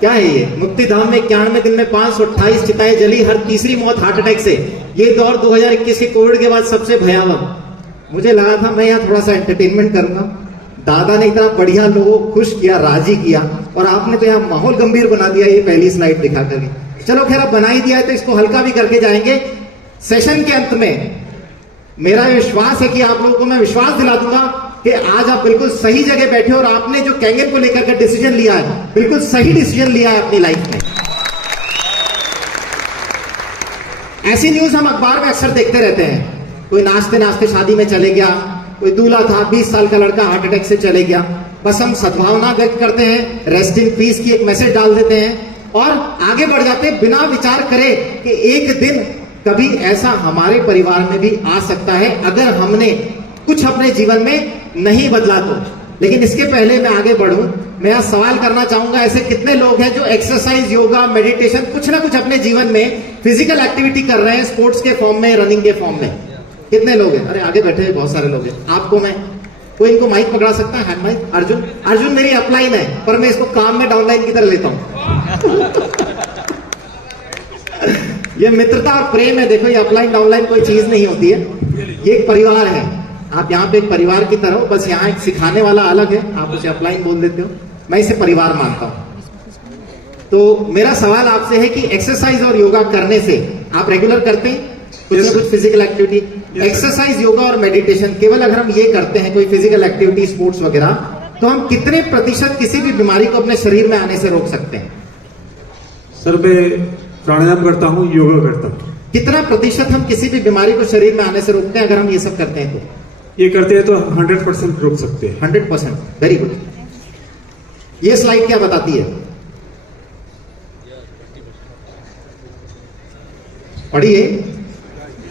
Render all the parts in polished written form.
क्या है ये? मुक्ति धाम में 91 दिन में 528 चिताएं जली, हर तीसरी मौत हार्ट अटैक से। ये दौर 2021 के कोविड के बाद सबसे भयावह। मुझे लगा था मैं यहाँ थोड़ा सा एंटरटेनमेंट करूंगा, दादा ने इतना बढ़िया लोगों को खुश किया, राजी किया, और आपने तो यहाँ माहौल गंभीर बना दिया ये पहली स्लाइड दिखा करके। चलो खैर, अब बना ही दिया है तो इसको हल्का भी करके जाएंगे। सेशन के अंत में मेरा विश्वास है कि आप लोगों को मैं विश्वास दिला दूंगा कि आज आप बिल्कुल सही जगह बैठे और आपने जो कैंगर को लेकर के डिसीजन लिया है, बिल्कुल सही डिसीजन लिया है अपनी लाइफ में। ऐसी न्यूज हम अखबार में अक्सर देखते रहते हैं, कोई नाचते नाचते शादी में चले गया, कोई दूल्हा था 20 साल का लड़का हार्ट अटैक से चले गया। बस हम सद्भावना व्यक्त करते हैं, रेस्ट इन पीस की एक मैसेज डाल देते हैं और आगे बढ़ जाते हैं बिना विचार करे कि एक दिन कभी ऐसा हमारे परिवार में भी आ सकता है अगर हमने कुछ अपने जीवन में नहीं बदला तो। लेकिन इसके पहले मैं आगे बढ़ूं, मैं यह सवाल करना चाहूंगा, ऐसे कितने लोग हैं जो एक्सरसाइज, योगा, मेडिटेशन, कुछ ना कुछ अपने जीवन में फिजिकल एक्टिविटी कर रहे हैं, स्पोर्ट्स के फॉर्म में, रनिंग के फॉर्म में? कितने लोग हैं? अरे आगे बैठे बहुत सारे लोग हैं। आपको मैं, कोई इनको माइक पकड़ा सकता है? Hand mic. अर्जुन मेरी अपलाइन है, पर मैं इसको काम में डाउनलाइन की तरह लेता हूं। ये मित्रता और प्रेम है। देखो, ये अपलाइन डाउनलाइन कोई चीज नहीं होती है, ये एक परिवार है। आप यहाँ पे एक परिवार की तरह हो, बस यहाँ एक सिखाने वाला अलग है, आप उसे अपलाइन बोल देते हो, मैं इसे परिवार मानता हूं। तो मेरा सवाल आपसे है कि एक्सरसाइज और योगा करने से आप रेगुलर करते हैं कुछ ना कुछ फिजिकल एक्टिविटी? एक्सरसाइज, योगा और मेडिटेशन केवल अगर हम ये करते हैं, कोई फिजिकल एक्टिविटी, स्पोर्ट्स वगैरह, तो हम कितने प्रतिशत किसी भी बीमारी को अपने शरीर में आने से रोक सकते हैं? सर, मैं प्राणायाम करता हूँ, योगा करता हूँ। कितना प्रतिशत हम किसी भी बीमारी को शरीर में आने से रोकते हैं अगर हम ये सब करते हैं तो? ये करते हैं तो 100% रोक सकते हैं। 100%। Very good. ये स्लाइड क्या बताती है? पढ़िए।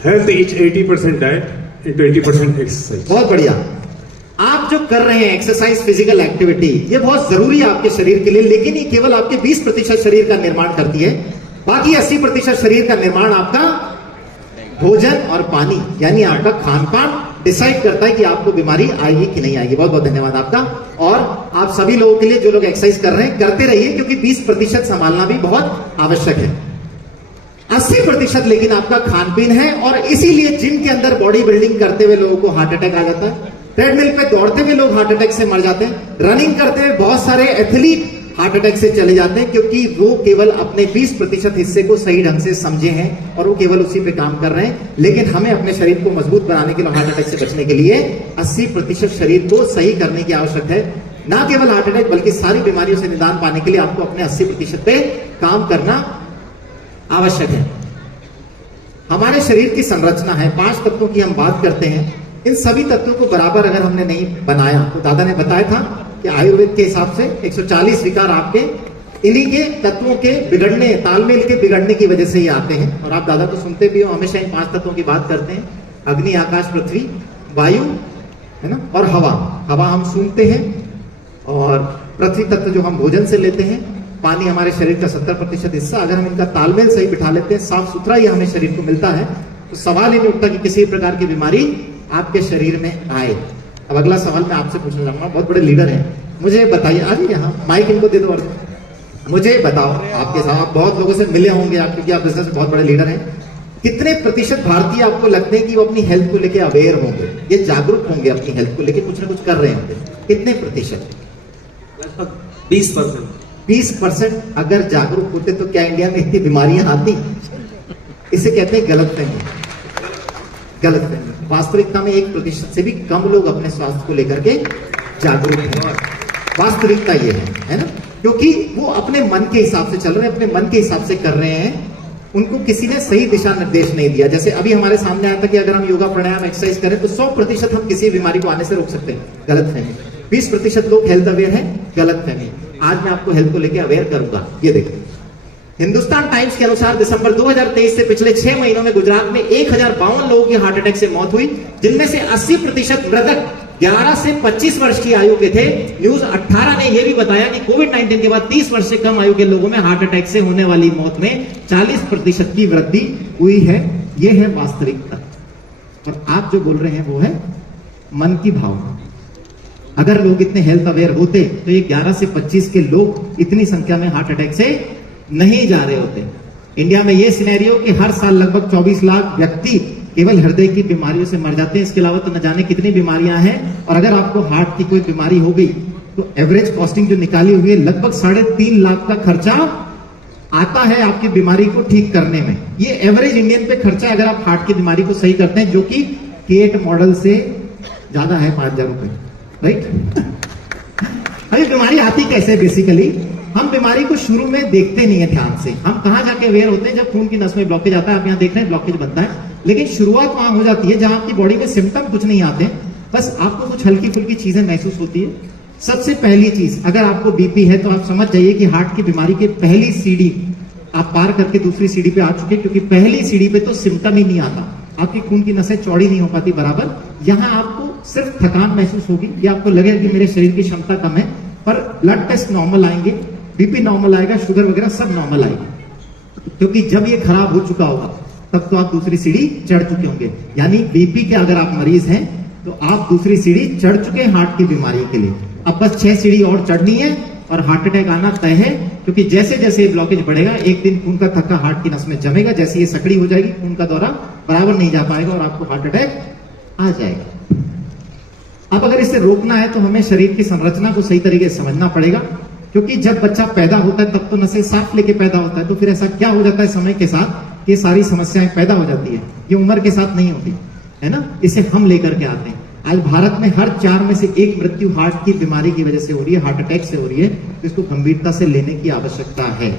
Health is 80% diet and 20% exercise. बहुत बढ़िया। आप जो कर रहे हैं एक्सरसाइज, फिजिकल एक्टिविटी, ये बहुत जरूरी है आपके शरीर के लिए, लेकिन ये केवल आपके 20% शरीर का निर्माण करती है। बाकी 80% शरीर का निर्माण आपका भोजन और पानी, यानी आपका खान पान डिसाइड करता है कि आपको बीमारी आएगी कि नहीं आएगी। बहुत बहुत धन्यवाद आपका। और आप सभी लोगों के लिए, जो लोग एक्सरसाइज कर रहे हैं, करते रहिए, क्योंकि 20% संभालना भी बहुत आवश्यक है। 80% लेकिन आपका खान पीन है, और इसीलिए जिम के अंदर बॉडी बिल्डिंग करते हुए लोगों को हार्ट अटैक आ जाता है, ट्रेडमिल पे दौड़ते हुए लोग हार्ट अटैक से मर जाते हैं, रनिंग करते हुए बहुत सारे एथलीट हार्ट अटैक से चले जाते हैं, क्योंकि वो केवल अपने 20% हिस्से को सही ढंग से समझे हैं और वो केवल उसी पे काम कर रहे हैं। लेकिन हमें अपने शरीर को मजबूत बनाने के लिए, हार्ट अटैक से बचने के लिए 80% शरीर को सही करने की आवश्यकता है। ना केवल हार्ट अटैक बल्कि सारी बीमारियों से निदान पाने के लिए आपको अपने 80% पे काम करना आवश्यक है। हमारे शरीर की संरचना है, 5 तत्वों की हम बात करते हैं। इन सभी तत्वों को बराबर अगर हमने नहीं बनाया, तो दादा ने बताया था कि आयुर्वेद के हिसाब से 140 विकार आपके इन्हीं के तत्वों के बिगड़ने, तालमेल के बिगड़ने की वजह से ही आते हैं। और आप दादा को सुनते भी हो, हमेशा इन 5 तत्वों की बात करते हैं। अग्नि, आकाश, पृथ्वी, वायु, है ना, और हवा। हवा हम सूंघते हैं, और पृथ्वी तत्व जो हम भोजन से लेते हैं, पानी हमारे शरीर का 70% हिस्सा। अगर हम इनका तालमेल सही बिठा लेते हैं, साफ सुथरा ही हमें शरीर को मिलता है, तो सवाल ही नहीं उठता कि किसी प्रकार की बीमारी आपके शरीर में आए। अब अगला सवाल मैं आपसे पूछना चाहूंगा, बहुत बड़े लीडर हैं, मुझे बताइए, आज यहाँ माइक इनको दे दो, और मुझे बताओ, आपके साथ आप बहुत लोगों से मिले होंगे, आप क्योंकि आप बिजनेस में बहुत बड़े लीडर हैं, कितने प्रतिशत भारतीय आपको लगते हैं कि वो अपनी हेल्थ को लेकर अवेयर होंगे, ये जागरूक होंगे अपनी हेल्थ को लेकर, कुछ ना कुछ कर रहे होंगे? कितने प्रतिशत? लगभग 20%। 20% अगर जागरूक होते तो क्या इंडिया में इतनी बीमारियां आती? इसे कहते हैं गलतफहमी। गलतफहमी। वास्तविकता में 1% से भी कम लोग अपने स्वास्थ्य को लेकर के जागरूक हैं। वास्तविकता ये है ना, क्योंकि वो अपने मन के हिसाब से चल रहे हैं, अपने मन के हिसाब से कर रहे हैं, उनको किसी ने सही दिशा निर्देश नहीं दिया। जैसे अभी हमारे सामने आया था कि अगर हम योगा, प्राणायाम, एक्सरसाइज करें तो 100% हम किसी बीमारी को आने से रोक सकते हैं। गलतफहमी। 20% लोग हेल्थ अवेयर हैं, गलतफहमी। आज मैं आपको हेल्थ को लेकर अवेयर करूंगा। ये देखिए, हिंदुस्तान टाइम्स के अनुसार दिसंबर 2023 से पिछले 6 महीनों में गुजरात में 1052 लोगों की हार्ट अटैक से मौत हुई, जिनमें से 80% मृतक 11 से 25 वर्ष की आयु के थे। न्यूज 18 ने यह भी बताया कि कोविड-19 के बाद 30 वर्ष से कम आयु के लोगों में हार्ट अटैक से होने वाली मौत में 40% की वृद्धि हुई है। यह है वास्तविकता। और आप जो बोल रहे हैं वो है मन की भावना। अगर लोग इतने हेल्थ अवेयर होते तो ये 11 से 25 के लोग इतनी संख्या में हार्ट अटैक से नहीं जा रहे होते। इंडिया में ये सिनेरियो कि हर साल लगभग 24 लाख व्यक्ति केवल हृदय की बीमारियों से मर जाते हैं। इसके अलावा तो न जाने कितनी बीमारियां हैं। और अगर आपको हार्ट की कोई बीमारी हो गई तो एवरेज कॉस्टिंग जो निकाली हुई है लगभग 3.5 लाख का खर्चा आता है आपकी बीमारी को ठीक करने में। ये एवरेज इंडियन पे खर्चा अगर आप हार्ट की बीमारी को सही करते हैं, जो कि केट मॉडल से ज्यादा है 5,000 रुपए, राइट। अभी बीमारी आती कैसे? बेसिकली हम बीमारी को शुरू में देखते नहीं है ध्यान से। हम कहां जाके अवेयर होते हैं? जब खून की नस में ब्लॉकेज आता है। आप यहां देख रहे हैं ब्लॉकेज बनता है, लेकिन शुरुआत वहां हो जाती है जहां आपकी बॉडी में सिम्टम कुछ नहीं आते, बस आपको कुछ हल्की फुल्की चीजें महसूस होती है। सबसे पहली चीज, अगर आपको बीपी है तो आप समझ जाइए कि हार्ट की बीमारी की पहली सीढ़ी आप पार करके दूसरी सीढ़ी पे आ चुके, क्योंकि पहली सीढ़ी पे तो सिम्टम ही नहीं आता। आपकी खून की नसें चौड़ी नहीं हो पाती बराबर। यहां आपको सिर्फ थकान महसूस होगी या आपको लगेगा कि मेरे शरीर की क्षमता कम है, पर ब्लड टेस्ट नॉर्मल आएंगे, बीपी नॉर्मल आएगा, शुगर वगैरह सब नॉर्मल आएगी। क्योंकि जब ये खराब हो चुका होगा तब तो आप दूसरी सीढ़ी चढ़ चुके होंगे। यानी बीपी के अगर आप मरीज हैं तो आप दूसरी सीढ़ी चढ़ चुके हैं हार्ट की बीमारी के लिए। अब बस 6 सीढ़ी और चढ़नी है और हार्ट अटैक आना तय है। क्योंकि जैसे जैसे ये ब्लॉकेज बढ़ेगा, एक दिन खून का थक्का हार्ट की नस में जमेगा। जैसे ये सकड़ी हो जाएगी, खून का दौरा बराबर नहीं जा पाएगा और आपको हार्ट अटैक आ जाएगा। अब अगर इसे रोकना है तो हमें शरीर की संरचना को सही तरीके से समझना पड़ेगा। क्योंकि जब बच्चा पैदा होता है तब तो नसें साफ लेके पैदा होता है, तो फिर ऐसा क्या हो जाता है समय के साथ, ये सारी समस्याएं पैदा हो जाती है। ये उम्र के साथ नहीं होती है ना, इसे हम लेकर के आते हैं। आज भारत में हर 4 में से 1 मृत्यु हार्ट की बीमारी की वजह से हो रही है, हार्ट अटैक से हो रही है। तो इसको गंभीरता से लेने की आवश्यकता है।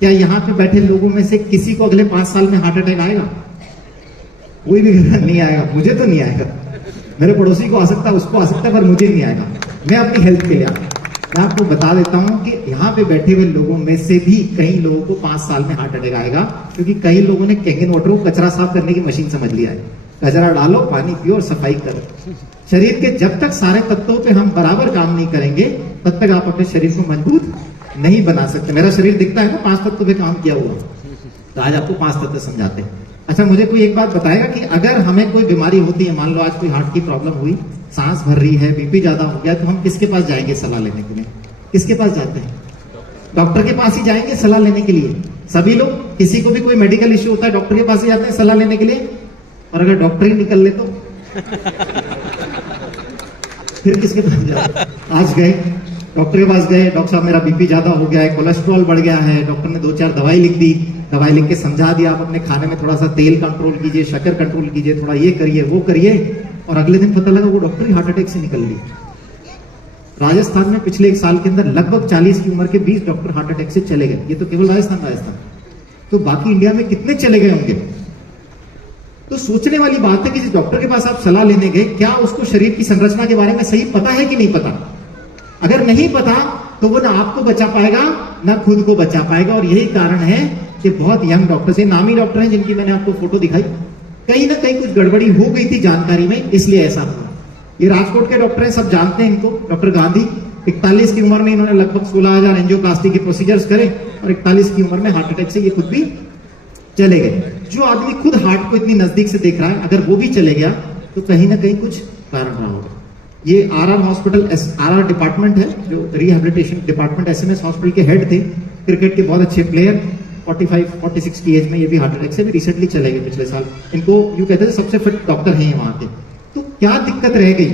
क्या यहाँ पे बैठे लोगों में से किसी को अगले 5 साल में हार्ट अटैक आएगा? कोई भी नहीं आएगा। मुझे तो नहीं आएगा, मेरे पड़ोसी को आ सकता है, उसको आ सकता है, पर मुझे नहीं आएगा। मैं अपनी हेल्थ के लिए आता हूं। मैं आपको बता देता हूं कि यहाँ पे बैठे हुए लोगों में से भी कई लोगों को 5 साल में हार्ट अटैक आएगा, क्योंकि कई लोगों ने कैंगन वाटर को कचरा साफ करने की मशीन समझ लिया है। कचरा डालो, पानी पियो और सफाई करो। शरीर के जब तक सारे तत्वों पे हम बराबर काम नहीं करेंगे तब तक आप अपने शरीर को मजबूत नहीं बना सकते। मेरा शरीर दिखता है ना 5 तत्वों पे काम किया हुआ, तो आज आपको 5 तत्व समझाते हैं। अच्छा, मुझे कोई एक बात बताएगा कि अगर हमें कोई बीमारी होती है, मान लो आज कोई हार्ट की प्रॉब्लम हुई, सांस भर रही है, बीपी ज्यादा हो गया, तो हम किसके पास जाएंगे सलाह लेने के लिए? किसके पास जाते हैं? डॉक्टर के पास ही जाएंगे सलाह लेने के लिए। सभी लोग, किसी को भी कोई मेडिकल इश्यू होता है डॉक्टर के पास ही जाते हैं सलाह लेने के लिए। और अगर डॉक्टर ही निकल ले तो फिर किसके पास जाओ? आज गए डॉक्टर के पास गए, डॉक्टर साहब मेरा बीपी ज्यादा हो गया है, कोलेस्ट्रॉल बढ़ गया है। डॉक्टर ने 2-4 दवाई लिख दी, दवाई लिख के समझा दिया आप अपने खाने में थोड़ा सा तेल कंट्रोल कीजिए, शक्कर कंट्रोल कीजिए, थोड़ा ये करिए वो करिए, और अगले दिन पता लगा वो डॉक्टर ही हार्ट अटैक से निकल ली। राजस्थान में पिछले 1 साल के अंदर लगभग 40 की उम्र के 20 डॉक्टर हार्ट अटैक से चले गए। ये तो केवल राजस्थान। तो बाकी इंडिया में कितने चले गए होंगे? तो सोचने वाली बात है कि जिस डॉक्टर के पास आप सलाह लेने गए, क्या उसको शरीर की संरचना के बारे में सही पता है कि नहीं पता? अगर नहीं पता तो वो ना आपको बचा पाएगा ना खुद को बचा पाएगा। और यही कारण है कि बहुत यंग डॉक्टर से, नामी डॉक्टर हैं जिनकी मैंने आपको फोटो दिखाई, कहीं ना कहीं कुछ गड़बड़ी हो गई थी जानकारी में, इसलिए ऐसा हुआ। ये राजकोट के डॉक्टर हैं, सब जानते हैं इनको, डॉक्टर गांधी। 41 की उम्र में इन्होंने लगभग 16,000 एंजियोप्लास्टी के प्रोसीजर्स करे और 41 की उम्र में हार्ट अटैक से ये खुद भी चले गए। जो आदमी खुद हार्ट को इतनी नजदीक से देख रहा है, अगर वो भी चले गया तो कहीं ना कहीं कुछ कारण रहा होगा। ये आरआर हॉस्पिटल, आरआर डिपार्टमेंट है जो रिहेबिलिटेशन डिपार्टमेंट, एसएमएस हॉस्पिटल के हेड थे, क्रिकेट के बहुत अच्छे प्लेयर। 45-46 की एज में ये भी हार्ट अटैक से भी रिसेंटली चले गए पिछले साल। इनको यूं कहते थे सबसे फिट डॉक्टर हैं वहां के। तो क्या दिक्कत रह गई?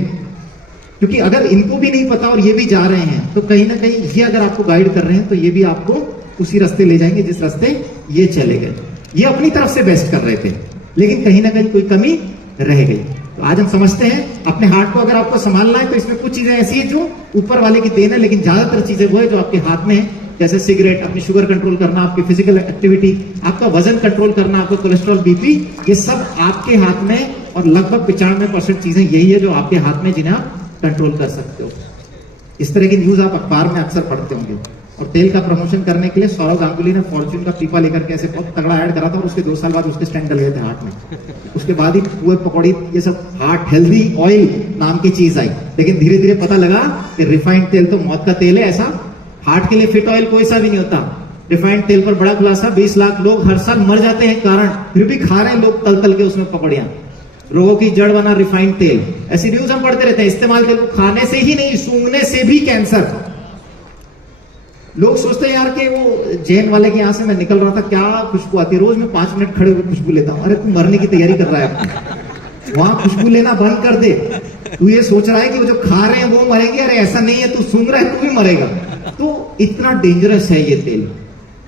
क्योंकि अगर इनको भी नहीं पता और ये भी जा रहे हैं, तो कहीं ना कहीं ये अगर आपको गाइड कर रहे हैं तो ये भी आपको उसी रास्ते ले जाएंगे जिस रास्ते ये चले गए। ये अपनी तरफ से बेस्ट कर रहे थे, लेकिन कहीं ना कहीं कोई कमी रह गई। तो आज हम समझते हैं अपने हार्ट को अगर आपको संभालना है तो इसमें कुछ चीजें ऐसी है जो ऊपर वाले की देन है, लेकिन ज्यादातर चीजें वो है जो आपके हाथ में है। जैसे सिगरेट, अपनी शुगर कंट्रोल करना, आपकी फिजिकल एक्टिविटी, आपका वजन कंट्रोल करना, आपका कोलेस्ट्रॉल, बीपी, ये सब आपके हाथ में। और लगभग 95% चीजें यही है जो आपके हाथ में, जिन्हें आप कंट्रोल कर सकते हो। इस तरह की न्यूज आप अखबार में अक्सर पढ़ते होंगे। और तेल का प्रमोशन करने के लिए सौरव गांगुली ने फॉर्च्यून का पीपा लेकर के ऐसे बहुत तगड़ा ऐड करा था, और उसके 2 साल बाद उसके स्टेंट डल गए थे हार्ट में। उसके बाद ही पुए पकौड़ी, ये सब हार्ट हेल्दी ऑयल नाम की चीज आई। लेकिन धीरे धीरे पता लगा कि रिफाइंड तेल तो मौत का तेल है, ऐसा हार्ट के लिए फिट ऑयल कोई सा भी नहीं होता। रिफाइंड तेल पर बड़ा खुलासा, 20 लाख लोग हर साल मर जाते हैं कारण, फिर भी खा रहे हैं लोग तल तल के उसमें पकौड़ियां। रोगों की जड़ बना रिफाइंड तेल, ऐसी न्यूज हम पढ़ते रहते हैं। इस्तेमाल तेल को खाने से ही नहीं, सूंघने से भी कैंसर। लोग सोचते हैं यार कि वो जैन वाले के यहां से मैं निकल रहा था, क्या खुशबू आती है, रोज मैं 5 मिनट खड़े होकर खुशबू लेता हूं। अरे तू मरने की तैयारी कर रहा है, वहां खुशबू लेना बंद कर दे। तू ये सोच रहा है कि वो जो खा रहे हैं वो मरेंगे, अरे ऐसा नहीं है, तू सूंघ रहा है तू भी मरेगा। तो इतना डेंजरस है ये तेल,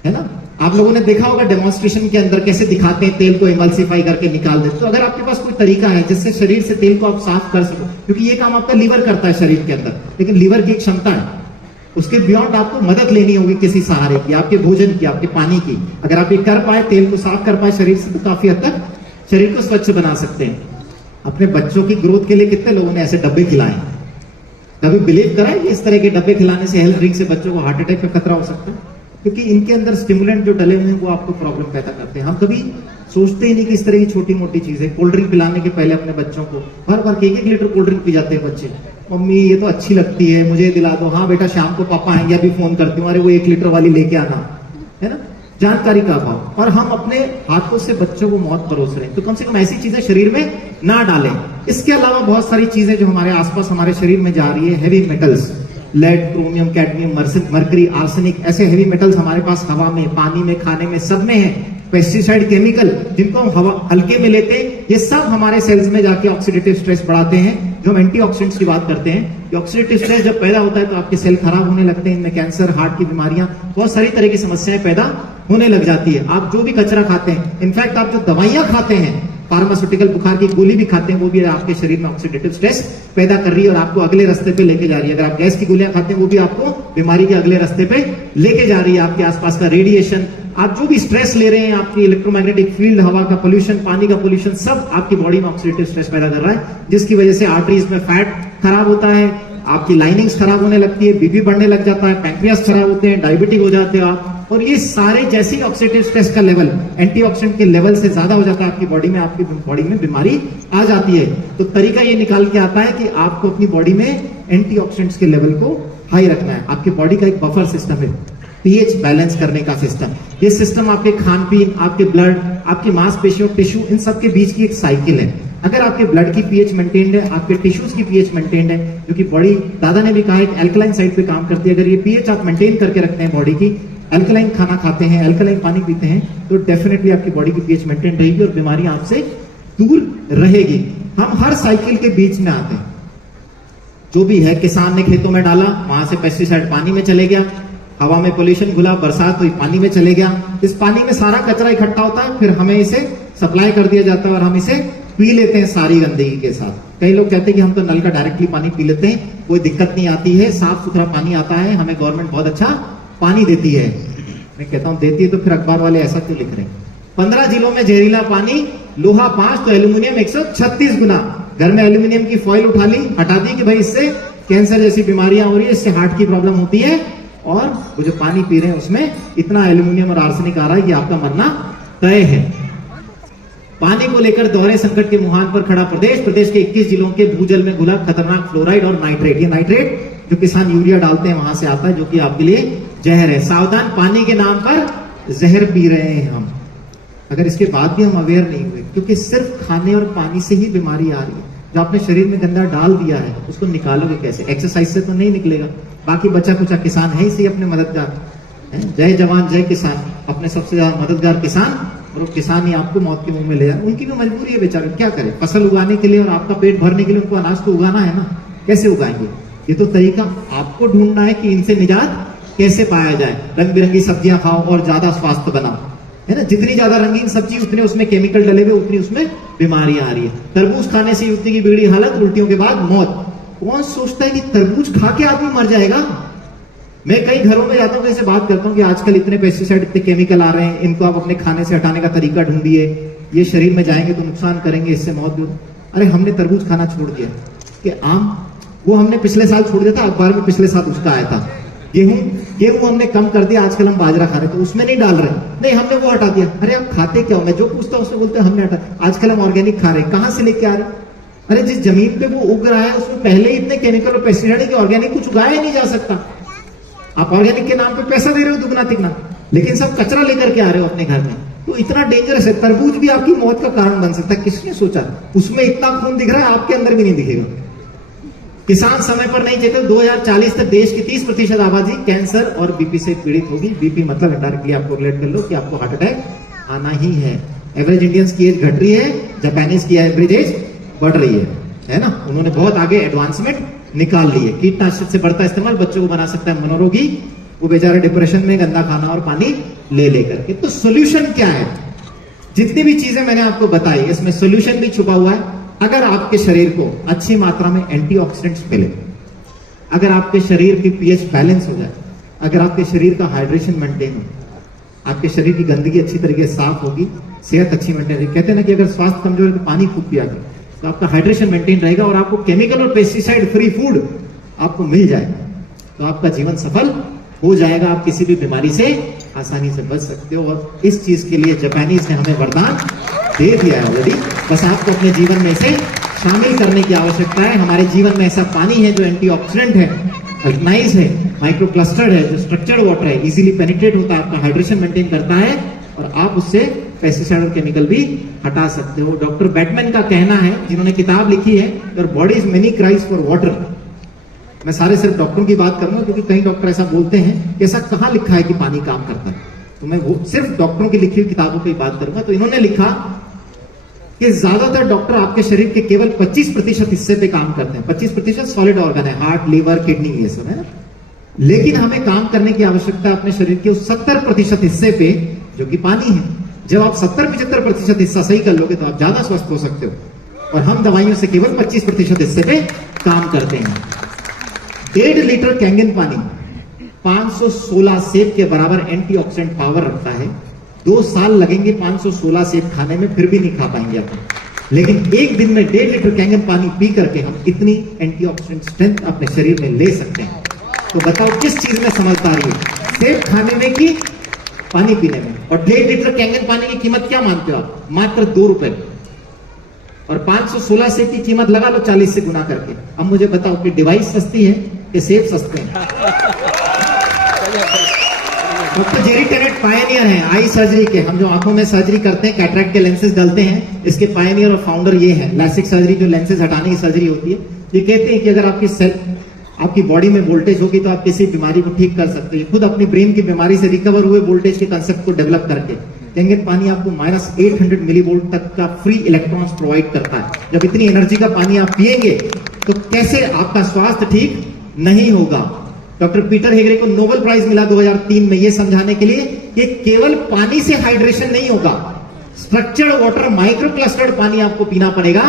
है ना। आप लोगों ने देखा होगा डेमोन्स्ट्रेशन के अंदर कैसे दिखाते हैं तेल को इमल्सिफाई करके निकाल देते। तो अगर आपके पास कोई तरीका है जिससे शरीर से तेल को आप साफ कर सको, क्योंकि ये काम आपका लीवर करता है शरीर के अंदर, लेकिन लीवर की एक क्षमता है, उसके बियॉन्ड आपको मदद लेनी होगी किसी सहारे की, आपके भोजन की, आपके पानी की। अगर आप ये कर पाए, तेल को साफ कर पाए शरीर से, तो काफी हद तक शरीर को स्वच्छ बना सकते हैं। अपने बच्चों की ग्रोथ के लिए कितने लोगों ने ऐसे डब्बे खिलाए? कभी बिलीव करा है कि इस तरह के डब्बे खिलाने से हेल्थ ड्रिंक से बच्चों को हार्ट अटैक का खतरा हो सकता है? क्योंकि इनके अंदर स्टिमुलेंट जो डले हुए हैं वो आपको प्रॉब्लम पैदा करते हैं। हम कभी सोचते ही नहीं कि इस तरह की छोटी मोटी चीजें, कोल्ड ड्रिंक पिलाने के पहले अपने बच्चों को भर भर के 1-1 लीटर कोल्ड ड्रिंक पी जाते हैं बच्चे। मम्मी ये तो अच्छी लगती है, मुझे दिला दो। हाँ बेटा, शाम को पापा आएंगे, अभी फोन करती हूँ, अरे वो 1 लीटर वाली लेके आना, है ना। जानकारी का अभाव, और हम अपने हाथों से बच्चों को मौत परोस रहे हैं। तो कम से कम ऐसी चीजें शरीर में ना डालें। इसके अलावा बहुत सारी चीजें जो हमारे आसपास हमारे शरीर में जा रही है, heavy metals, lead, chromium, cadmium, mercury, arsenic, ऐसे हैवी मेटल्स हमारे पास हवा में, पानी में, खाने में, सब में है। पेस्टिसाइड, केमिकल, जिनको हम हवा हल्के में लेते हैं, ये सब हमारे सेल्स में जाके ऑक्सीडेटिव स्ट्रेस बढ़ाते हैं। जो हम एंटीऑक्सीडेंट्स की बात करते हैं, ये ऑक्सीडेटिव स्ट्रेस जब पैदा होता है तो आपके सेल खराब होने लगते हैं, इनमें कैंसर, हार्ट की बीमारियां, बहुत सारी तरह की समस्याएं पैदा होने लग जाती है। आप जो भी कचरा खाते हैं, इनफैक्ट आप जो दवाइयां खाते हैं, फार्मास्यूटिकल, बुखार की गोली भी खाते हैं, वो भी आपके शरीर में ऑक्सीडेटिव स्ट्रेस पैदा कर रही है और आपको अगले रास्ते पे लेके जा रही है। अगर आप गैस की गोलियां खाते हैं, वो भी आपको बीमारी के अगले रास्ते पे लेके जा रही है। आपके आसपास का रेडिएशन, आप जो भी स्ट्रेस ले रहे हैं, आपकी इलेक्ट्रोमैग्नेटिक फील्ड, हवा का पोल्यूशन, पानी का पोल्यूशन, सब आपकी बॉडी में ऑक्सीडेटिव स्ट्रेस पैदा कर रहा है, जिसकी वजह से आर्टरीज में फैट खराब होता है, आपकी लाइनिंग्स खराब होने लगती है, बीपी बढ़ने लग जाता है, पैंक्रियास खराब होते हैं, डायबिटिक हो जाते हो आप। और ये सारे जैसे ही ऑक्सीडेटिव स्ट्रेस का लेवल एंटीऑक्सीडेंट के लेवल से ज्यादा हो जाता है आपकी बॉडी में, आपकी बॉडी में बीमारी आ जाती है। तो तरीका ये निकाल के आता है कि आपको अपनी बॉडी में एंटीऑक्सीडेंट्स के लेवल को हाई रखना है। आपकी बॉडी का एक बफर सिस्टम है, पीएच बैलेंस करने का सिस्टम। ये सिस्टम आपके खान पीन, आपके ब्लड, आपकी मांसपेशियों, टिश्यू, इन सब के बीच की एक साइकिल है। अगर आपके ब्लड की पीएच मेंटेन्ड है, आपके टिश्यूज की पीएच मेंटेन्ड है, जो कि बॉडी, दादा ने भी कहा है, एल्कलाइन साइड पे काम करती है। अगर ये पीएच आप मेंटेन करके रखते हैं बॉडी की, एल्कलाइन खाना खाते हैं, एल्कलाइन पानी पीते हैं, तो डेफिनेटली आपकी बॉडी की पीएच मेंटेन रहेगी और बीमारी आपसे दूर रहेगी। हम हर साइकिल के बीच में आते हैं। जो भी है, किसान ने खेतों में डाला, वहां से पेस्टिसाइड पानी में चले गया, हवा में पोल्यूशन घुला, बरसात हुई, पानी में चले गया। इस पानी में सारा कचरा इकट्ठा होता है, फिर हमें इसे सप्लाई कर दिया जाता है और हम इसे पी लेते हैं सारी गंदगी के साथ। कई लोग कहते हैं कि हम तो नल का डायरेक्टली पानी पी लेते हैं, कोई दिक्कत नहीं आती है, साफ सुथरा पानी आता है, हमें गवर्नमेंट बहुत अच्छा पानी देती है। मैं कहता हूं देती है तो फिर अखबार वाले ऐसा क्यों लिख रहे हैं? 15 जिलों में जहरीला पानी, लोहा 5 तो एल्यूमिनियम 136 गुना। घर में एल्यूमिनियम की फॉइल उठा ली, हटा दी कि भाई इससे कैंसर जैसी बीमारियां हो रही है, इससे हार्ट की प्रॉब्लम होती है, और वो जो पानी पी रहे हैं उसमें इतना एल्यूमिनियम और आर्सेनिक आ रहा है कि आपका मरना तय है। पानी को लेकर दोहरे संकट के मुहान पर खड़ा प्रदेश के 21 जिलों के भूजल में घुला खतरनाक फ्लोराइड और नाइट्रेट। ये नाइट्रेट जो किसान यूरिया डालते हैं वहां से आता है, जो कि आपके लिए जहर है। सावधान, पानी के नाम पर जहर पी रहे हैं हम। अगर इसके बाद भी हम अवेयर नहीं हुए, क्योंकि सिर्फ खाने और पानी से ही बीमारी आ रही है। जो आपने शरीर में गंदा डाल दिया है उसको निकालोगे कैसे? एक्सरसाइज से तो नहीं निकलेगा। बाकी बचा कुचा किसान है ही सही अपने मददगार, जय जवान जय किसान, अपने सबसे ज्यादा मददगार किसान, और वो किसान ही आपको मौत के मुंह में ले जाए। उनकी भी मजबूरी है बेचारे, क्या करें? फसल उगाने के लिए और आपका पेट भरने के लिए उनको अनाज तो उगाना है ना, कैसे उगाएंगे? ये तो तरीका आपको ढूंढना है कि इनसे निजात कैसे पाया जाए। रंग बिरंगी सब्जियां खाओ और ज्यादा स्वास्थ्य बनाओ, है ना। जितनी ज्यादा रंगीन सब्जी, उतने उसमें केमिकल डले हुए, उतनी उसमें बीमारियां आ रही है। तरबूज खाने से युवती की बिगड़ी हालत, उल्टियों के बाद मौत। कौन सोचता है कि तरबूज खा के आदमी मर जाएगा? मैं कई घरों में जाता हूँ, जैसे बात करता हूँ कि आजकल इतने पेस्टिसाइड, इतने केमिकल आ रहे हैं, इनको आप अपने खाने से हटाने का तरीका ढूंढिए, ये शरीर में जाएंगे तो नुकसान करेंगे, इससे मौत भी। अरे हमने तरबूज खाना छोड़ दिया कि आम, वो हमने पिछले साल छोड़ दिया था, अखबार में पिछले साल उसका आया था। गेहूं हमने कम कर दिया, आजकल हम बाजरा खा रहे, तो उसमें नहीं डाल रहे, नहीं हमने वो हटा दिया। अरे आप खाते क्या हो? मैं जो पूछता हूँ उसमें बोलते हैं हमने हटा। आजकल हम ऑर्गेनिक खा रहे हैं, कहां से लेके आ रहे? अरे जिस जमीन पे वो उग रहा है उसमें पहले ही इतने केमिकल और पेस्टिसाइड है कि ऑर्गेनिक कुछ उगाया ही नहीं जा सकता। आप ऑर्गेनिक के नाम पे पैसा दे रहे हो दुगना तिगना, लेकिन सब कचरा लेकर के आ रहे हो अपने घर में। तो इतना डेंजरस है। तरबूज भी आपकी मौत का कारण बन सकता है, किसने सोचा? उसमें इतना खून दिख रहा है, आपके अंदर भी नहीं दिखेगा। किसान समय पर नहीं चेते, 2040 तक देश की 30% आबादी कैंसर और बीपी से पीड़ित होगी। बीपी मतलब इनडायरेक्टली आपको रिलेट कर लो कि आपको हार्ट अटैक आना ही है। एवरेज इंडियंस की एज घट रही है, जापानीज की एवरेज एज बढ़ रही है ना। उन्होंने बहुत आगे एडवांसमेंट निकाल ली है। कीटनाशक से बढ़ता इस्तेमाल बच्चों को बना सकता है मनोरोगी, वो बेचारे डिप्रेशन में गंदा खाना और पानी ले लेकर के। तो सोल्यूशन क्या है? जितनी भी चीजें मैंने आपको बताई, इसमें सोल्यूशन भी छुपा हुआ है। अगर आपके शरीर को अच्छी मात्रा में एंटीऑक्सीडेंट्स मिले, अगर आपके शरीर की पीएच बैलेंस हो जाए, अगर आपके शरीर का हाइड्रेशन मेंटेन हो, आपके शरीर की गंदगी अच्छी तरीके से साफ होगी, सेहत अच्छी मेंटेन रहेगी। कहते हैं ना कि अगर स्वास्थ्य कमजोर है तो पानी खूब पिया करें, तो आपका हाइड्रेशन मेंटेन रहेगा और आपको केमिकल और पेस्टिसाइड फ्री फूड आपको मिल जाएगा, तो आपका जीवन सफल हो जाएगा। आप किसी भी बीमारी से आसानी से बच सकते हो। और इस चीज के लिए जापानीज ने हमें वरदान दे दिया है ऑलरेडी। बस आपको अपने जीवन में इसे शामिल करने की आवश्यकता है। हमारे जीवन में ऐसा पानी है जो एंटीऑक्सीडेंट है, अल्कलाइज है, माइक्रोक्लस्टर्ड है, जो स्ट्रक्चर्ड वाटर है, इजीली पेनिट्रेट होता है, आपका हाइड्रेशन मेंटेन करता है और आप उससे पेस्टिसाइड और केमिकल भी हटा सकते हो। डॉक्टर बैटमैन का कहना है, जिन्होंने किताब लिखी है your body is many cries for water. मैं सारे सिर्फ डॉक्टरों की बात करूंगा क्योंकि कई डॉक्टर ऐसा बोलते हैं कि ऐसा कहां लिखा है कि पानी काम करता है, तो मैं वो सिर्फ डॉक्टरों की लिखी हुई किताबों की बात करूंगा। तो इन्होंने लिखा कि ज्यादातर डॉक्टर आपके शरीर के केवल 25% हिस्से पे काम करते हैं। 25% सॉलिड ऑर्गन है, हार्ट, लीवर, किडनी, ये सब है ना। लेकिन हमें काम करने की आवश्यकता है अपने शरीर के उस 70% हिस्से पे जो कि पानी है। जब आप 70-75% हिस्सा सही कर लोगे तो आप ज्यादा स्वस्थ हो सकते हो। और हम दवाइयों से केवल 25% हिस्से पे काम करते हैं। 1.5 लीटर कैंगन पानी 516 सेब के बराबर एंटीऑक्सीडेंट पावर रखता है। 2 साल लगेंगे 516 सेब खाने में, फिर भी नहीं खा पाएंगे आप। लेकिन एक दिन में 1.5 लीटर कैंगन पानी पी करके हम इतनी एंटीऑक्सीडेंट स्ट्रेंथ अपने शरीर में ले सकते हैं। तो बताओ किस चीज में समझदारी है, सेब खाने में कि पानी पीने में? और 1.5 लीटर कैंगन पानी की कीमत क्या मानते हो आप? मात्र 2 रुपए। और 516 सेब की कीमत लगा लो 40 से गुना करके। अब मुझे बताओ कि डिवाइस सस्ती है कि सेब सस्ते हैं? डॉक्टर जेरी टेनेट पायनियर हैं आई सर्जरी के। हम जो आंखों में सर्जरी करते हैं, कैटरेक्ट के लेंसेज डलते हैं, इसके पायनियर और फाउंडर ये हैं। लासिक सर्जरी जो लेंसेज हटाने की सर्जरी होती है, ये कहते हैं कि अगर आपकी बॉडी में वोल्टेज होगी तो आप किसी बीमारी को ठीक कर सकते हैं। खुद अपनी ब्रेन की बीमारी से रिकवर हुए वोल्टेज के कंसेप्ट को डेवलप करके कैंगन पानी आपको -800 मिलीवोल्ट तक का फ्री इलेक्ट्रॉन्स प्रोवाइड करता है। जब इतनी एनर्जी का पानी आप पिएंगे तो कैसे आपका स्वास्थ्य ठीक नहीं होगा? डॉक्टर पीटर हेगड़े को नोबेल प्राइज मिला 2003 में यह समझाने के लिए कि केवल पानी से हाइड्रेशन नहीं होगा, स्ट्रक्चर्ड वाटर, माइक्रोक्लस्टर्ड पानी आपको पीना पड़ेगा,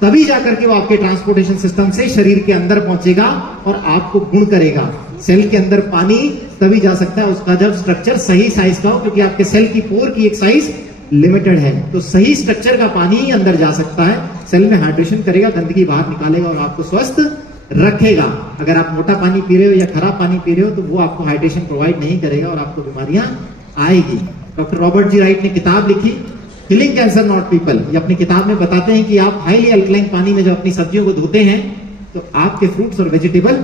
तभी जाकर के वो आपके ट्रांसपोर्टेशन सिस्टम से शरीर के अंदर पहुंचेगा और आपको गुण करेगा। सेल के अंदर पानी तभी जा सकता है उसका जब स्ट्रक्चर सही साइज का हो, क्योंकि आपके सेल की पोर की एक साइज लिमिटेड है। तो सही स्ट्रक्चर का पानी ही अंदर जा सकता है, सेल में हाइड्रेशन करेगा, गंदगी बाहर निकालेगा और आपको स्वस्थ रखेगा। अगर आप मोटा पानी पी रहे हो या खराब पानी पी रहे हो तो वो आपको हाइड्रेशन प्रोवाइड नहीं करेगा और आपको बीमारियां आएगी। डॉक्टर रॉबर्ट जी राइट ने किताब लिखी किलिंग कैंसर नॉट पीपल। ये अपनी किताब में बताते हैं कि आप हाईली अल्कलाइन पानी में जब अपनी सब्जियों को धोते हैं तो आपके फ्रूट्स और वेजिटेबल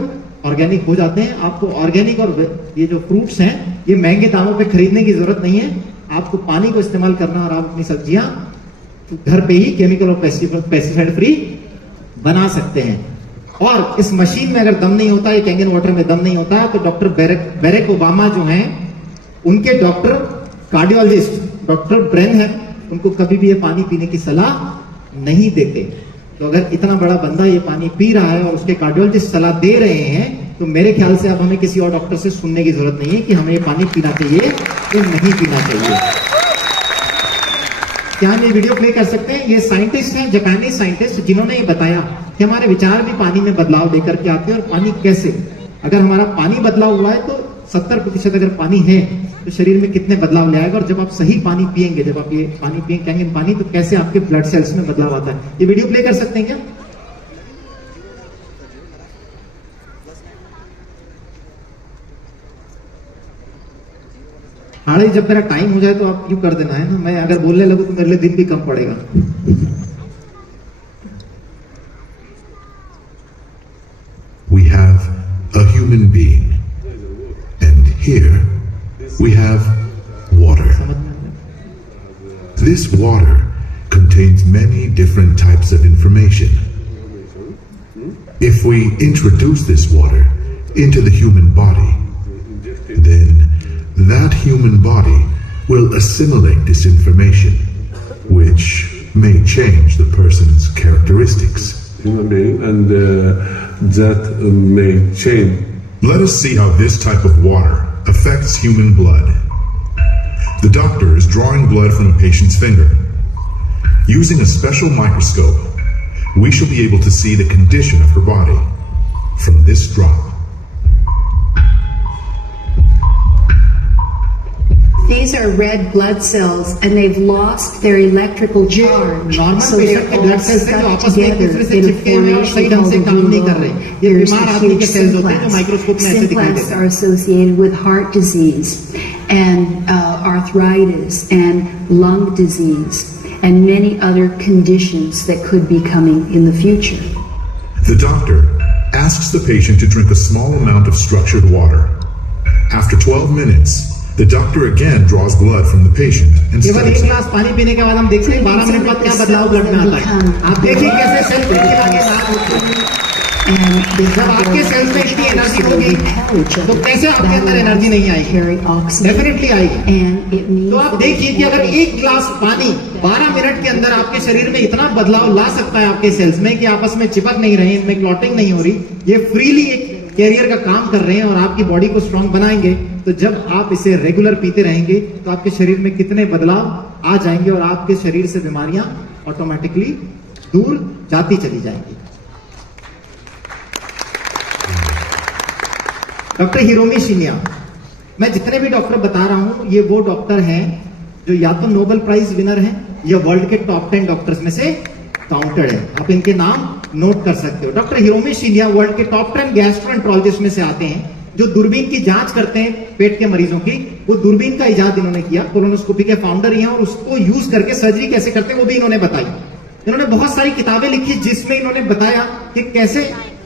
ऑर्गेनिक हो जाते हैं। आपको ऑर्गेनिक और ये जो फ्रूट्स हैं ये महंगे दामों पे खरीदने की जरूरत नहीं है, आपको पानी को इस्तेमाल करना और आप अपनी सब्जियां घर पे ही केमिकल और पेस्टिसाइड फ्री बना सकते हैं। और इस मशीन में अगर दम नहीं होता, ये कैंगन वाटर में दम नहीं होता, तो डॉक्टर बैरक ओबामा जो हैं उनके डॉक्टर कार्डियोलॉजिस्ट डॉक्टर ब्रेन है, उनको कभी भी ये पानी पीने की सलाह नहीं देते। तो अगर इतना बड़ा बंदा ये पानी पी रहा है और उसके कार्डियोलॉजिस्ट सलाह दे रहे हैं तो मेरे ख्याल से अब हमें किसी और डॉक्टर से सुनने की जरूरत नहीं है कि हमें ये पानी पीना चाहिए या नहीं पीना चाहिए। क्या हम ये वीडियो प्ले कर सकते हैं? ये साइंटिस्ट हैं, जापानीज साइंटिस्ट, जिन्होंने ये बताया कि हमारे विचार भी पानी में बदलाव लेकर के आते हैं। और पानी कैसे? अगर हमारा पानी बदलाव हुआ है तो 70% अगर पानी है तो शरीर में कितने बदलाव ले आएगा। और जब आप सही पानी पिएंगे, जब आप ये पानी पिएंगे कैंगन पानी, तो कैसे आपके ब्लड सेल्स में बदलाव आता है। ये वीडियो प्ले कर सकते हैं क्या? हाड़े जब मेरा टाइम हो जाए तो आप क्यों कर देना है ना, मैं अगर बोलने लगूं तो मेरे लिए दिन भी कम पड़ेगा। We have a human being, and here we have water. This water contains many different types of information. If we introduce this water into the human body, then that human body will assimilate this information, which may change the person's characteristics. Human being, and that may change. Let us see how this type of water affects human blood. The doctor is drawing blood from a patient's finger. Using a special microscope, we shall be able to see the condition of her body from this drop. These are red blood cells, and they've lost their electrical charge. Normal So patient के they're blood all sales हैं जो stuck आपस में एक together दूसरे से in a चिपके हुए हैं और सही formation ढंग से called a काम नहीं कर रहे globe. ये Here's बीमार the आदमी के huge सेल्स होते हैं जो symplects. माइक्रोस्कोप में ऐसे दिखाई देते Symplects हैं are associated with heart disease and arthritis and lung disease and many other conditions that could be coming in the future. The doctor asks the patient to drink a small amount of structured water. After 12 minutes, the doctor again draws blood from the patient and केवल एक studies it. गिलास पानी पीने के बाद हम देखते हैं 12 मिनट बाद क्या बदलाव ब्लड में आता है। आप देखिए कैसे सेल खिला के लाल होते हैं। And they जब have आपके सेल्स में इतनी एनर्जी होगी तो कैसे आपके अंदर एनर्जी नहीं आएगी? carry oxygen. डेफिनेटली आएगी। And it means तो आप देखिए कि अगर एक गिलास पानी 12 मिनट के अंदर आपके शरीर में इतना बदलाव ला सकता है आपके सेल्स में कि आपस में चिपक नहीं रहे, इनमें क्लॉटिंग नहीं हो रही, ये फ्रीली एक कैरियर का काम कर रहे हैं और आपकी बॉडी को स्ट्रांग बनाएंगे, तो जब आप इसे रेगुलर पीते रहेंगे तो आपके शरीर में कितने बदलाव आ जाएंगे और आपके शरीर से बीमारियां ऑटोमेटिकली दूर जाती चली जाएंगी। डॉक्टर हिरोमी शिनिया, मैं जितने भी डॉक्टर बता रहा हूं ये वो डॉक्टर हैं जो या तो नोबेल प्राइज विनर हैं या वर्ल्ड के टॉप 10 डॉक्टर्स में से काउंटेड है। आप इनके नाम नोट कर सकते हो। डॉक्टर हिरोमी शिनिया वर्ल्ड के टॉप 10 गैस्ट्रोएंटरोलॉजिस्ट में से आते हैं जो दूरबीन की जांच करते हैं पेट के मरीजों की। वो दूरबीन का इजाद इन्होंने किया, कोलोनोस्कोपी के फाउंडर ही हैं और उसको यूज करके सर्जरी कैसे करते हैं वो भी इन्होंने बताई। इन्होंने बहुत सारी किताबें लिखी जिसमें इन्होंने बताया कि कैसे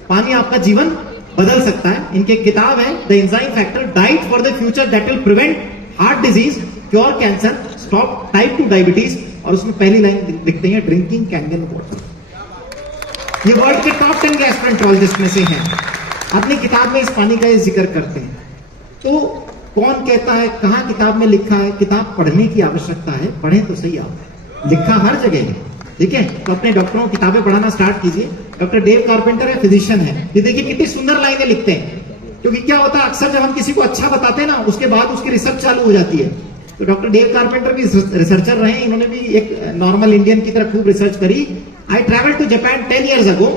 पानी आपका जीवन बदल सकता है। इनकी एक किताब है the enzyme factor, diet for the future that will prevent heart disease, cure cancer, stop type 2 diabetes, और उसमें पहली लाइन लिखते हैं ड्रिंकिंग कैंगन वाटर। ये वर्ल्ड के टॉप 10 गैस्ट्रोएंटरोलॉजिस्ट में से हैं। अपनी किताब में इस पानी का ये जिक्र करते हैं। तो कौन कहता है, कहां किताब में लिखा है? किताब पढ़ने की आवश्यकता है, पढ़ें तो सही आप, लिखा हर जगह है, ठीक है। तो अपने डॉक्टरों को किताबें पढ़ाना स्टार्ट कीजिए। डॉक्टर डेव कारपेंटर है, फिजिशियन है, ये देखिए कितनी सुंदर लाइनें लिखते हैं। क्योंकि क्या होता है, अक्सर जब हम किसी को अच्छा बताते हैं ना, उसके बाद उसकी रिसर्च चालू हो जाती है। तो डॉक्टर डेव कारपेंटर भी रिसर्चर रहे, इन्होंने भी एक नॉर्मल इंडियन की तरह खूब रिसर्च करी। I travel to Japan 10 years ago,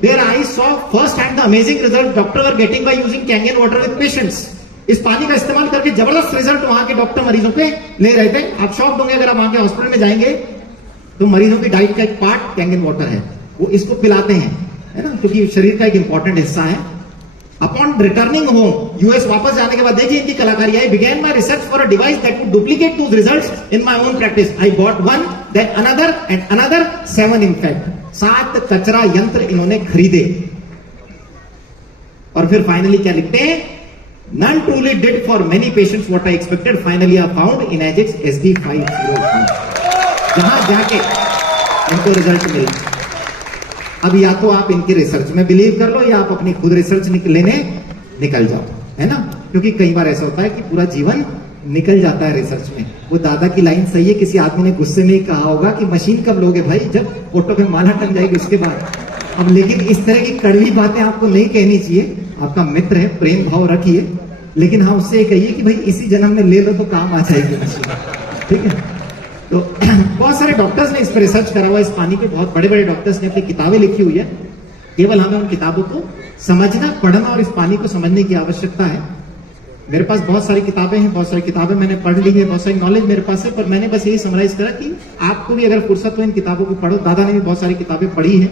where I saw first hand the amazing result doctor were getting by using Kangen water with patients. इस पानी का इस्तेमाल करके जबरदस्त रिजल्ट वहां के डॉक्टर मरीजों पे ले रहे थे। आप शॉक होंगे अगर आप वहां के हॉस्पिटल में जाएंगे तो मरीजों की डाइट का एक पार्ट कैंगन वाटर है, वो इसको पिलाते हैं, है ना, क्योंकि शरीर का एक इंपॉर्टेंट हिस्सा है। अपॉन रिटर्निंग होम, यूएस वापस जाने के बाद देखिए इनकी कलाकारी। I begin my research for a device that would duplicate those results in my own practice. I bought one, then another and another, 7 in fact. 7 कचरा यंत्र इन्होंने खरीदे और फिर फाइनली क्या लिखते हैं, none truly did for many patients what I expected, finally I found in Ajax SD503, जहां जाके इनको रिजल्ट मिला। अब या तो आप इनकी रिसर्च में बिलीव कर लो या आप अपनी खुद रिसर्च लेने निकल जाओ, है ना। क्योंकि कई बार ऐसा होता है कि पूरा जीवन निकल जाता है रिसर्च में। वो दादा की लाइन सही है, किसी आदमी ने गुस्से में ही कहा होगा कि मशीन कब लोगे भाई, जब फोटो पे माला टंग जाएगी उसके बाद। अब लेकिन इस तरह की कड़वी बातें आपको नहीं कहनी चाहिए। आपका मित्र है, प्रेम भाव रखिए, लेकिन हाँ उससे कहिए कि भाई इसी जन्म में ले लो तो काम आ जाएगी मशीन, ठीक है। तो बहुत सारे डॉक्टर्स ने इस पर रिसर्च करा हुआ, इस पानी पे बहुत बड़े बड़े डॉक्टर्स ने अपनी किताबें लिखी हुई है। केवल हमें उन किताबों को समझना, पढ़ना और इस पानी को समझने की आवश्यकता है। मेरे पास बहुत सारी किताबें हैं, बहुत सारी किताबें मैंने पढ़ ली है, बहुत सारी नॉलेज मेरे पास है, पर मैंने बस यही समराइज करा कि आपको भी अगर फुर्सत हो इन किताबों को पढ़ो। दादा ने भी बहुत सारी किताबें पढ़ी है,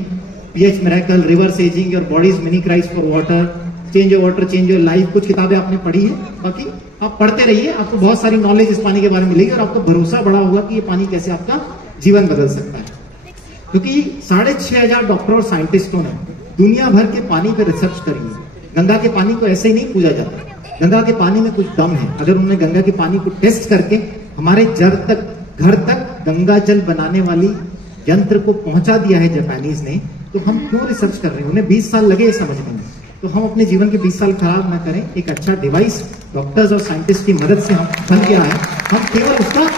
pH miracle, reverse ageing, your bodies mini cries for water, change your water change your life, कुछ किताबें आपने पढ़ी है। बाकी आप पढ़ते रहिए, आपको बहुत सारी नॉलेज इस पानी के बारे में मिलेगी और आपको भरोसा बड़ा होगा कि ये पानी कैसे आपका जीवन बदल सकता है। क्योंकि 6,500 डॉक्टर और साइंटिस्टों ने दुनिया भर के पानी पे रिसर्च करी है। गंगा के पानी को ऐसे ही नहीं पूजा जाता, गंगा के पानी में कुछ दम है। अगर उन्होंने गंगा के पानी को टेस्ट करके हमारे घर तक गंगा जल बनाने वाली यंत्र को पहुंचा दिया है जापानीज ने, तो हम क्यों रिसर्च कर रहे हैं? उन्हें 20 साल लगे समझने में, तो हम अपने जीवन के 20 साल खराब ना करें। एक अच्छा डिवाइस डॉक्टर्स और साइंटिस्ट की मदद से हम बन गया है, हम केवल उसका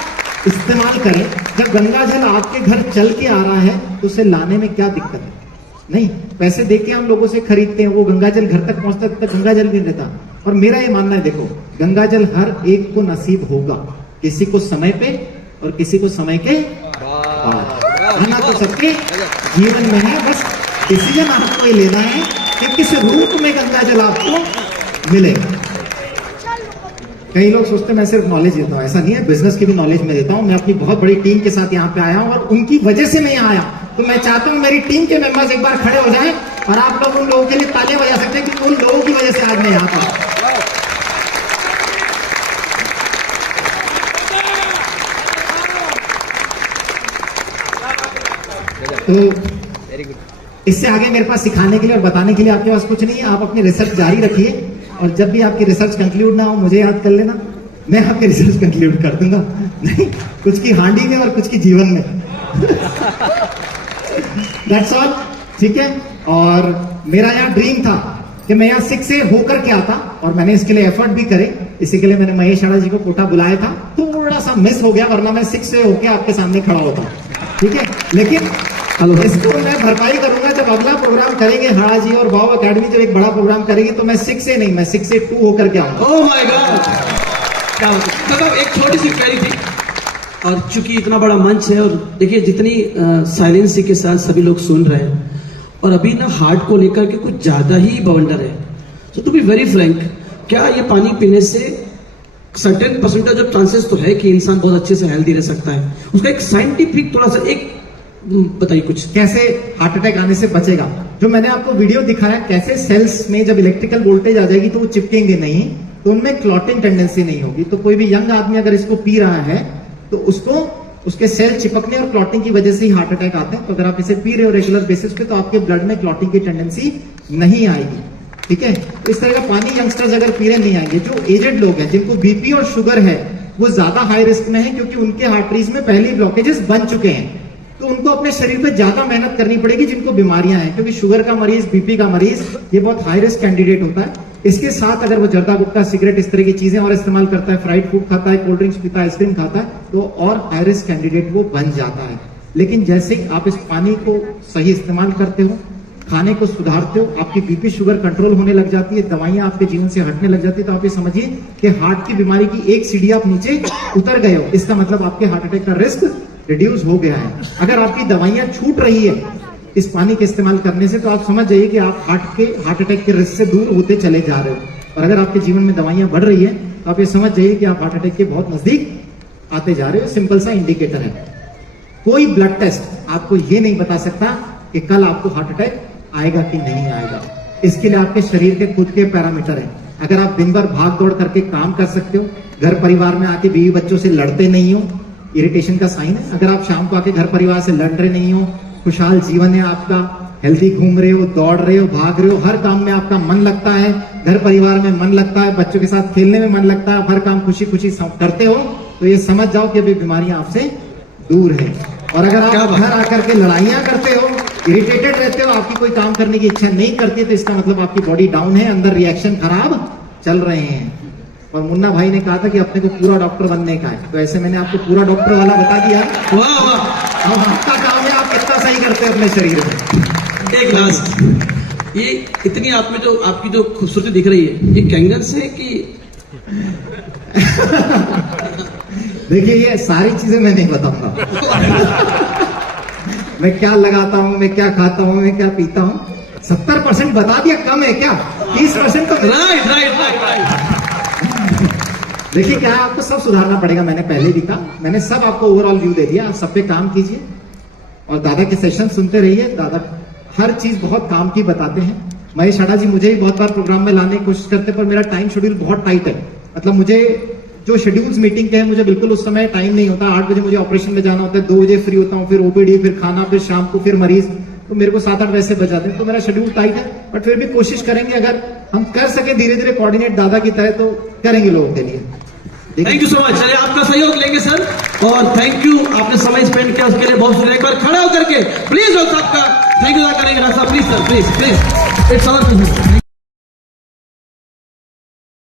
इस्तेमाल करें। जब गंगा जल आपके घर चल के आ रहा है तो उसे लाने में क्या दिक्कत है? नहीं, पैसे देके हम लोगों से खरीदते हैं, वो गंगा जल घर तक पहुंचता तक गंगा जल नहीं रहता। और मेरा ये मानना है, देखो गंगा जल हर एक को नसीब होगा, किसी को समय पे और किसी को समय के बाद। आना तो सबके जीवन में है, बस डिसीजन आपको ये लेना है कि किस रूप में गंगा जल आपको मिले। कई लोग सोचते हैं मैं सिर्फ नॉलेज देता हूं, ऐसा नहीं है, बिजनेस की भी नॉलेज मैं देता हूं। मैं अपनी बहुत बड़ी टीम के साथ यहाँ पे आया हूं और उनकी वजह से मैं यहाँ आया, तो मैं चाहता हूं मेरी टीम के मेंबर्स एक बार खड़े हो जाएं और आप लोग उन लोगों के लिए तालियां बजा सकते हैं कि उन लोगों की वजह से आज मैं यहाँ था। तो इससे आगे मेरे पास सिखाने के लिए और बताने के लिए आपके पास कुछ नहीं है। आप अपनी रिसर्च जारी रखिए और जब भी आपकी रिसर्च कंक्लूड ना हो मुझे याद कर लेना, मैं आपकी रिसर्च कंक्लूड कर दूंगा। नहीं, कुछ की हांडी में और कुछ की जीवन में। दैट्स ऑल, ठीक है। और मेरा यहाँ ड्रीम था कि मैं यहाँ 6 से होकर के आता, और मैंने इसके लिए एफर्ट भी करे। इसी के लिए मैंने महेश आड़ा जी को कोटा बुलाया था, थोड़ा सा मिस हो गया, वरना मैं 6 से होकर आपके सामने खड़ा होता, ठीक है। लेकिन इसको मैं भरपाई करूंगा जब अगला प्रोग्राम करेंगे। हाड़ा जी और वाव एकेडमी जब एक बड़ा प्रोग्राम करेगी तो मैं 6 से नहीं, मैं 6 से 2 होकर के आऊंगा। ओह माय गॉड, क्या बात है। मतलब एक छोटी सी क्वेरी थी, और चूंकि इतना बड़ा मंच है और देखिए जितनी साइलेंसी के साथ सभी लोग सुन रहे हैं, और अभी ना हार्ट को लेकर के कुछ ज्यादा ही बवंडर है। सो टू बी वेरी फ्रैंक, क्या ये पानी पीने से सर्टेन परसेंटेज ऑफ चांसेस तो है कि इंसान बहुत अच्छे से हेल्दी रह सकता है? उसका एक साइंटिफिक थोड़ा सा एक बताइए कुछ, कैसे हार्ट अटैक आने से बचेगा। जो मैंने आपको वीडियो दिखाया, कैसे सेल्स में जब इलेक्ट्रिकल वोल्टेज आ जाएगी तो वो चिपकेंगे नहीं, तो उनमें क्लॉटिंग टेंडेंसी नहीं होगी। तो कोई भी यंग आदमी अगर इसको पी रहा है तो उसको उसके सेल चिपकने और क्लॉटिंग की वजह से ही हार्ट अटैक आते हैं। तो अगर आप इसे पी रहे हो रेगुलर बेसिस पे तो आपके ब्लड में क्लॉटिंग की टेंडेंसी नहीं आएगी, ठीक है। तो इस तरह का पानी यंगस्टर्स अगर पी रहे नहीं आएंगे। जो एजेड लोग हैं जिनको बीपी और शुगर है वो ज्यादा हाई रिस्क में है, क्योंकि उनके आर्टरीज में पहले ही ब्लॉकेजेस बन चुके हैं। तो उनको अपने शरीर पे ज्यादा मेहनत करनी पड़ेगी जिनको बीमारियां हैं, क्योंकि शुगर का मरीज, बीपी का मरीज ये बहुत हाई रिस्क कैंडिडेट होता है। इसके साथ अगर वो जर्दा गुटखा, सिगरेट, इस तरह की चीजें और इस्तेमाल करता है, फ्राइड फूड खाता है, कोल्ड ड्रिंक्स पीता है, आइसक्रीम खाता है, तो और हाई रिस्क कैंडिडेट वो बन जाता है। लेकिन जैसे ही आप इस पानी को सही इस्तेमाल करते हो, खाने को सुधारते हो, आपकी बीपी शुगर कंट्रोल होने लग जाती है, दवाइयां आपके जीवन से हटने लग जाती है, तो आप ये समझिए कि हार्ट की बीमारी की एक सीढ़ी आप नीचे उतर गए हो। इसका मतलब आपके हार्ट अटैक का रिस्क रिड्यूस हो गया है। अगर आपकी दवाइयां छूट रही है इस पानी के इस्तेमाल करने से, तो आप समझ जाइए कि आप हार्ट अटैक के रिस्क से दूर होते चले जा रहे हो। और अगर आपके जीवन में दवाइयां बढ़ रही है तो आप ये समझ जाइए कि आप हार्ट अटैक के बहुत नजदीक आते जा रहे हो। सिंपल सा इंडिकेटर है। कोई ब्लड टेस्ट आपको ये नहीं बता सकता कि कल आपको हार्ट अटैक आएगा कि नहीं आएगा। इसके लिए आपके शरीर के खुद के पैरामीटर हैं। अगर आप दिन भर भाग दौड़ करके काम कर सकते हो, घर परिवार में आके बीवी बच्चों से लड़ते नहीं हो, इरिटेशन का साइन है। अगर आप शाम को आके घर परिवार से लड़ रहे नहीं हो, खुशहाल जीवन है आपका, हेल्दी घूम रहे हो, दौड़ रहे हो, भाग रहे हो, हर काम में आपका मन लगता है, घर परिवार में मन लगता है, बच्चों के साथ खेलने में मन लगता है, हर काम खुशी खुशी करते हो, तो ये समझ जाओ कि अभी बीमारियां आपसे दूर है। और अगर आप घर आकर के लड़ाइयां करते हो, इरिटेटेड रहते हो, आपकी कोई काम करने की इच्छा नहीं करती, तो इसका मतलब आपकी बॉडी डाउन है, अंदर रिएक्शन खराब चल रहे हैं। और मुन्ना भाई ने कहा था कि अपने को पूरा डॉक्टर बनने का है, तो ऐसे मैंने आपको पूरा डॉक्टर वाला बता दिया। वाह वाह, अब आपका काम है आप कितना सही करते हो अपने शरीर में। एक लास्ट, ये इतनी आप में जो आपकी जो खूबसूरती दिख रही है, ये कैंगन से कि देखिए ये सारी चीजें मैं नहीं बताऊंगा। मैं क्या लगाता हूं, मैं क्या खाता हूं, मैं क्या पीता हूं। 70% बता दिया, कम है क्या? 30% तो राइट राइट राइट। देखिए क्या है, आपको सब सुधारना पड़ेगा। मैंने पहले भी कहा, मैंने सब आपको ओवरऑल व्यू दे दिया। आप सब पे काम कीजिए और दादा के सेशन सुनते रहिए। दादा हर चीज बहुत काम की बताते हैं। महेश आड़ा जी मुझे ही बहुत बार प्रोग्राम में लाने की कोशिश करते, पर मेरा टाइम शेड्यूल बहुत टाइट है। मतलब मुझे जो शेड्यूल्स मीटिंग के हैं, मुझे बिल्कुल उस समय टाइम नहीं होता। 8 बजे मुझे ऑपरेशन में जाना होता है, 2 बजे फ्री होता हूँ, फिर ओपीडी, फिर खाना, फिर शाम को फिर मरीज, तो मेरे को 7-8 वैसे बज जाते हैं। तो मेरा शेड्यूल टाइट है, बट फिर भी कोशिश करेंगे, अगर हम कर सके धीरे धीरे कोऑर्डिनेट दादा की तरह, तो करेंगे लोगों के लिए। Thank you so much. चलिए आपका सहयोग लेंगे सर, और थैंक यू, आपने समय स्पेंड किया उसके लिए बहुत शुक्रिया। एक बार खड़ा होकर के प्लीज डॉक्टर साहब का थैंक यू करेंगे। डॉक्टर साहब please sir, please please, it's all.